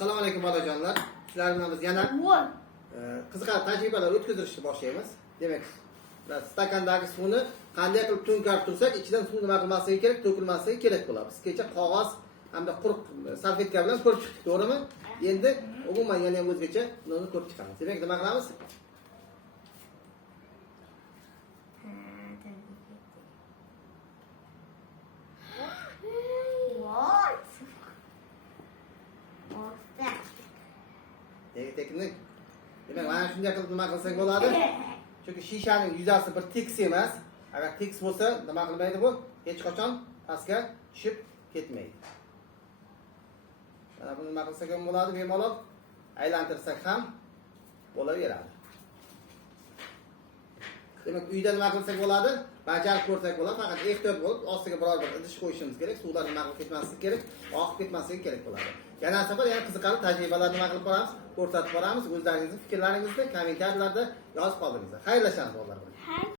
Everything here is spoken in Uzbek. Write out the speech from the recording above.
Assalomu alaykum bolajonlar. Sizlar bilan biz yana qiziqarli tajribalar o'tkazishni boshlaymiz. Demak, stakandagi suvni qanday qilib to'nkarib tursak, ichidan suv nima qilmasligi kerak, to'kilmasligi kerak bo'ladi. Biz kecha qog'oz hamda quruq salfetka bilan ko'rib chiqdik, to'g'rimi? Endi umuman yana ham o'zgacha buni ko'rib chiqamiz. Demak, nima qilamiz? Teknik. Demak, mana shunday qilib nima qilsak bo'ladi? Chunki shishaning yuzasi bir tekis emas. Agar tekis bo'lsa, nima qilmaydi bu? Hech qachon pastga tushib ketmaydi. Mana buni nima qilsak ham bo'ladi, bemalol aylantirsak ham bo'laveradi. Demak, uyda nima qilsak bo'ladi? Bajarib ko'rsak bo'ladi, faqat ehtiyot bo'lib, ostiga biror bir idish qo'yishimiz kerak, suvlar nima qilib ketmasligi kerak, oqib ketmasligi kerak bo'ladi. Yana safar yana qiziqarli tajribalarni nima qilib boramiz, ko'rsatib boramiz. O'zlaringizning fikrlaringizni kommentarlarda yozib qoldiringizlar. Xayrlashamiz bolalar bilan.